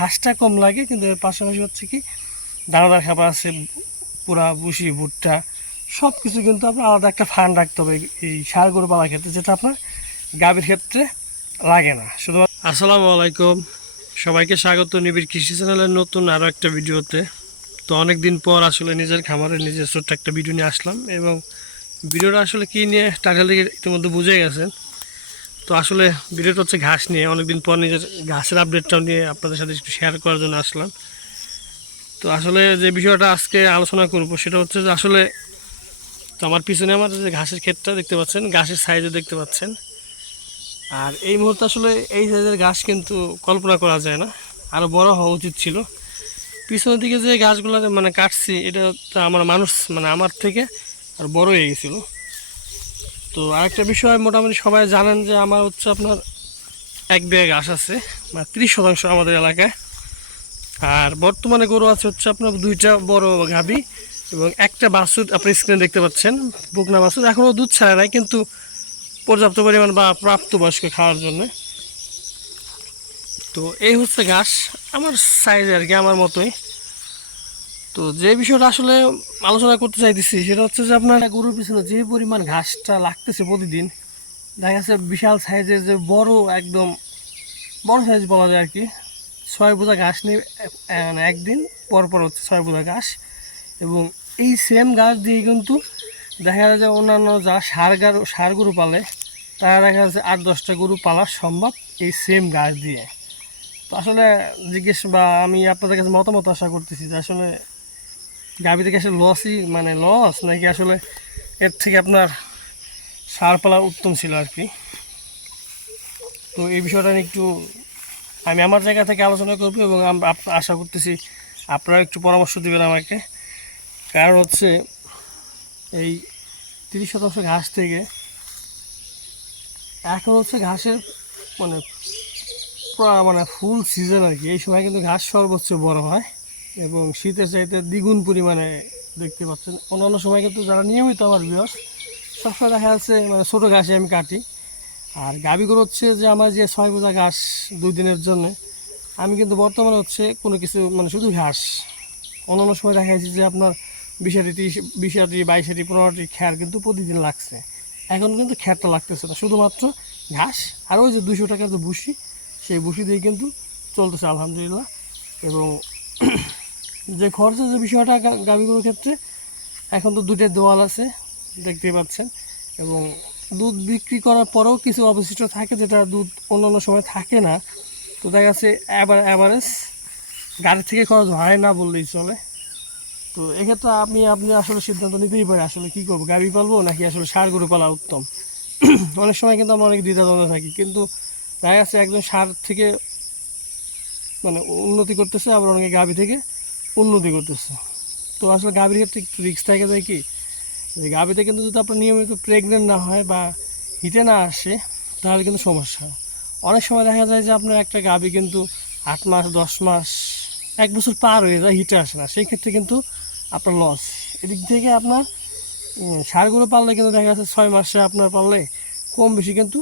ঘাসটা কম লাগে, কিন্তু এর পাশাপাশি হচ্ছে কি দানাদার খাবার আছে, পুরা ভুসি ভুট্টা সব কিছু কিন্তু আপনার আলাদা একটা ফান্ড রাখতে হবে এই ষাঁড় গরু পালার ক্ষেত্রে, যেটা আপনার গাভীর ক্ষেত্রে লাগে না শুধুমাত্র। আসসালামু আলাইকুম, সবাইকে স্বাগত নিবিড় কৃষি চ্যানেলের নতুন আরও একটা ভিডিওতে। তো অনেক দিন পর আসলে নিজের খামারে নিজের ছোট্ট একটা ভিডিও নিয়ে আসলাম, এবং ভিডিওটা আসলে কী নিয়ে টাইটেল থেকে ইতিমধ্যে বুঝে গেছেন। তো আসলে ভিডিওটা হচ্ছে ঘাস নিয়ে, অনেকদিন পর নিজের ঘাসের আপডেটটাও নিয়ে আপনাদের সাথে একটু শেয়ার করার জন্য আসলাম। তো আসলে যে বিষয়টা আজকে আলোচনা করব সেটা হচ্ছে যে আসলে তো আমার পিছনে আমার যে ঘাসের ক্ষেতটা দেখতে পাচ্ছেন, ঘাসের সাইজও দেখতে পাচ্ছেন। আর এই মুহূর্তে আসলে এই সাইজের ঘাস কিন্তু কল্পনা করা যায় না, আরও বড় হওয়া উচিত ছিল। পিছনের দিকে যে গাছগুলো মানে কাটছি, এটা তো আমার মানুষ মানে আমার থেকে আর বড় হয়ে গেছিলো। তো আরেকটা বিষয় মোটামুটি সবাই জানেন যে আমার হচ্ছে আপনার 1 বিঘা ঘাস আছে, মানে 30% আমাদের এলাকায়। আর বর্তমানে গরু আছে হচ্ছে আপনার 2টা বড় গাভী এবং একটা বাছুর, আপনি স্ক্রিনে দেখতে পাচ্ছেন বকনা বাছুর। এখনও দুধ ছাড়ে নাই, কিন্তু পর্যাপ্ত পরিমাণ বা প্রাপ্তবয়স্ক খাওয়ার জন্য। তো এই হচ্ছে ঘাস আমার সাইজ আর কি, আমার মতোই। তো যে বিষয়টা আসলে আলোচনা করতে চাইতেছি সেটা হচ্ছে যে আপনার গরুর পিছনে যে পরিমাণ ঘাসটা লাগতেছে প্রতিদিন, দেখা যাচ্ছে বিশাল সাইজের যে বড় একদম বড় সাইজ বলা যায় আর কি, 6 বোঝা ঘাস নিয়ে মানে একদিন পর পর হচ্ছে 6 বোঝা ঘাস। এবং এই সেম ঘাস দিয়ে কিন্তু দেখা যায় যে অন্যান্য যারা ষাঁড় গরু পালে তারা দেখা যাচ্ছে 8-10টা গরু পালা সম্ভব এই সেম ঘাস দিয়ে। তো আসলে জিজ্ঞেস বা আমি আপনাদের কাছে মতামত আশা করতেছি যে আসলে গাভী থেকে আসলে লসই মানে লস, নাকি আসলে এর থেকে আপনার ষাঁড় পালা উত্তম ছিল আর কি। তো এই বিষয়টা নিয়ে একটু আমি আমার জায়গা থেকে আলোচনা করবো, এবং আশা করতেছি আপনারা একটু পরামর্শ দেবেন আমাকে। কারণ হচ্ছে এই 30% ঘাস থেকে এখন হচ্ছে ঘাসের মানে মানে ফুল সিজন আর কি, এই সময় কিন্তু ঘাস সর্বোচ্চ বড় হয় এবং শীতের চাইতে দ্বিগুণ পরিমাণে দেখতে পাচ্ছেন। অন্যান্য সময় কিন্তু যারা নিয়মিত আমার বিয়স সবসময় দেখা যাচ্ছে মানে ছোটো ঘাসে আমি কাটি। আর গাভী গরু হচ্ছে যে আমার যে 6 বোঝা ঘাস 2 দিনের জন্য, আমি কিন্তু বর্তমানে হচ্ছে কোনো কিছু মানে শুধু ঘাস। অন্যান্য সময় দেখা যাচ্ছে যে আপনার 20টি 20টি 22টি 15টি খ্যার কিন্তু প্রতিদিন লাগছে, এখন কিন্তু খ্যারটা লাগতেছে না, শুধুমাত্র ঘাস আর ওই যে 200 টাকার যে ভুসি, সেই ভুসি দিয়ে কিন্তু চলতেছে আলহামদুলিল্লাহ। এবং যে খরচের যে বিষয়টা গাভী গরুর ক্ষেত্রে, এখন তো দুধের দোয়াল আছে দেখতেই পাচ্ছেন, এবং দুধ বিক্রি করার পরেও কিছু অবশিষ্ট থাকে যেটা দুধ অন্যান্য সময় থাকে না। তো দেখা যাচ্ছে অ্যাভারেজ গাড়ি থেকে খরচ হয় না বললেই চলে। তো এক্ষেত্রে আপনি আসলে সিদ্ধান্ত নিতেই পারেন আসলে কী করবো, গাভী পালবো নাকি আসলে ষাঁড় গরু পালা উত্তম। অনেক সময় কিন্তু আমরা অনেক দ্বিধাদ্বন্দ্বে থাকি, কিন্তু দেখা যাচ্ছে একজন ষাঁড় থেকে মানে উন্নতি করতেছে, আবার অনেকে গাভী থেকে উন্নতি করতেছে। তো আসলে গাভীর ক্ষেত্রে একটু রিস্ক থাকে যায় কি, যে গাভীতে কিন্তু যদি আপনার নিয়মিত প্রেগনেন্ট না হয় বা হিটে না আসে, তাহলে কিন্তু সমস্যা। অনেক সময় দেখা যায় যে আপনার একটা গাভী কিন্তু 8 মাস 10 মাস 1 বছর পার হয়ে যায়, হিটে আসে না, সেই ক্ষেত্রে কিন্তু আপনার লস। এদিক থেকে আপনার ষাঁড়গুলো পাললে কিন্তু দেখা যাচ্ছে 6 মাসে আপনার পাললে কম বেশি কিন্তু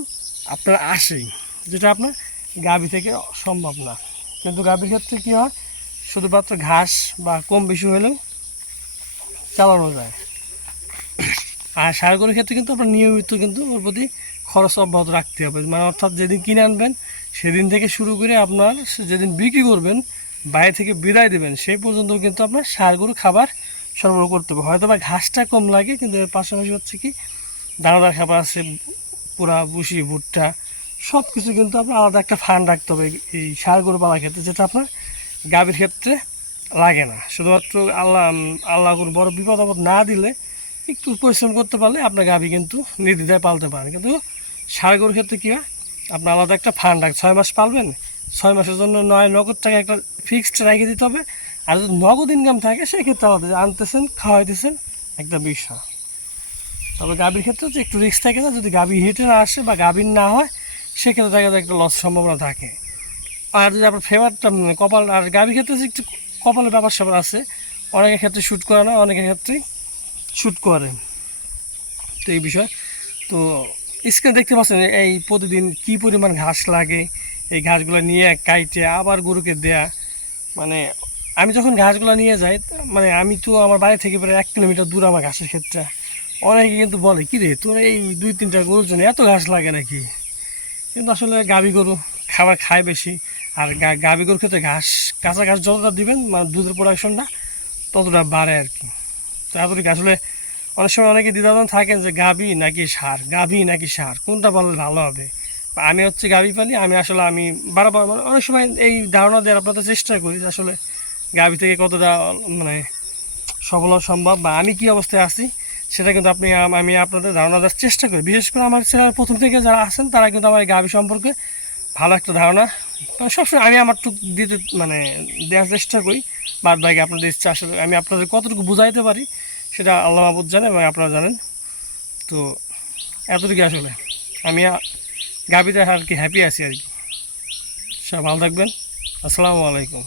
আপনার আসেই, যেটা আপনার গাভী থেকে সম্ভব না। কিন্তু গাভীর ক্ষেত্রে কী হয়, শুধুমাত্র ঘাস বা কম বেশি হলেও চালানো যায়। আর ষাঁড় গরুর ক্ষেত্রে কিন্তু আপনার নিয়মিত কিন্তু ওর প্রতি খরচ অব্যাহত রাখতে হবে, মানে অর্থাৎ যেদিন কিনে আনবেন সেদিন থেকে শুরু করে আপনার যেদিন বিক্রি করবেন, বাইরে থেকে বিদায় দেবেন, সেই পর্যন্ত কিন্তু আপনার ষাঁড় গরু খাবার সরবরাহ করতে হবে। হয়তো বা ঘাসটা কম লাগে, কিন্তু এর পাশাপাশি হচ্ছে কি দানাদার খাবার আছে, পুরা ভুসি ভুট্টা সব কিছু কিন্তু আপনার আলাদা একটা ফান্ড রাখতে হবে এই ষাঁড় গরু পালার ক্ষেত্রে, যেটা আপনার গাভীর ক্ষেত্রে লাগে না। শুধুমাত্র আল্লাহ কোনো বড় বিপদ আপদ না দিলে একটু পরিশ্রম করতে পারলে আপনার গাভী কিন্তু নির্দ্বিধায় পালতে পারেন। কিন্তু ষাঁড় গরুর ক্ষেত্রে কী হয়, আপনার আলাদা একটা ফান্ড রাখ, 6 মাস পালবেন, 6 মাসের জন্য নগদ টাকা একটা ফিক্সড রেখে দিতে হবে। আর যদি নগদ ইনকাম থাকে সেক্ষেত্রে আলাদা আনতেছেন খাওয়াইতেছেন একটা বিষয়। তবে গাভীর ক্ষেত্রে হচ্ছে একটু রিস্ক থাকে না, যদি গাভী হিটে না আসে বা গাভীর না হয় সেক্ষেত্রে দেখা যায় একটা লস সম্ভাবনা থাকে। আর যদি আপনার ফেভারটা কপাল, আর গাভীর ক্ষেত্রে একটু কপালের ব্যাপার স্যাপার আছে, অনেকের ক্ষেত্রে শ্যুট করে না, অনেকের ক্ষেত্রেই শ্যুট করে। তো এই বিষয় তো স্ক্রিনে দেখতে পাচ্ছেন এই প্রতিদিন কী পরিমাণ ঘাস লাগে, এই ঘাসগুলো নিয়ে কাইটে আবার গরুকে দেয়া, মানে আমি যখন ঘাসগুলো নিয়ে যাই মানে আমি তো আমার বাড়ি থেকে প্রায় 1 কিলোমিটার দূর আমার ঘাসের ক্ষেত্রে। অনেকে কিন্তু বলে কি রে তোর এই 2-3টা গরুর জন্য এত ঘাস লাগে নাকি, কিন্তু আসলে গাভী গরু খাবার খায় বেশি। আর গাভী গরুর ক্ষেত্রে ঘাস, কাঁচা ঘাস যতটা দিবেন মানে দুধের প্রোডাকশনটা ততটা বাড়ে আর কি। তো এতটুকু আসলে অনেক সময় অনেকে দ্বিধাদ্বন্দ্ব থাকেন যে গাভী নাকি সার কোনটা বললে ভালো হবে। বা আমি হচ্ছে গাভী পালি, আমি আসলে আমি বারবার মানে অনেক সময় এই ধারণা দেওয়ার আপনাদের চেষ্টা করি যে আসলে গাভী থেকে কতটা মানে সফল হওয়া সম্ভব বা আমি কী অবস্থায় আছি সেটা কিন্তু আমি আপনাদের ধারণা দেওয়ার চেষ্টা করি। বিশেষ করে আমার চ্যানেল প্রথম থেকে যারা আছেন তারা কিন্তু আমার এই গাভী সম্পর্কে ভালো একটা ধারণা মানে সবসময় আমি আমার টুক দিতে মানে দেওয়ার চেষ্টা করি। বাদ বাকি আপনাদের ইচ্ছা, আসলে আমি আপনাদের কতটুকু বুঝাইতে পারি সেটা আল্লাহ মাহবুদ জানে এবং আপনারা জানেন। তো এতটুকু আসলে আমি গাভীতে আর কি হ্যাপি আছি আর কি। সব ভালো থাকবেন। আসসালামু আলাইকুম।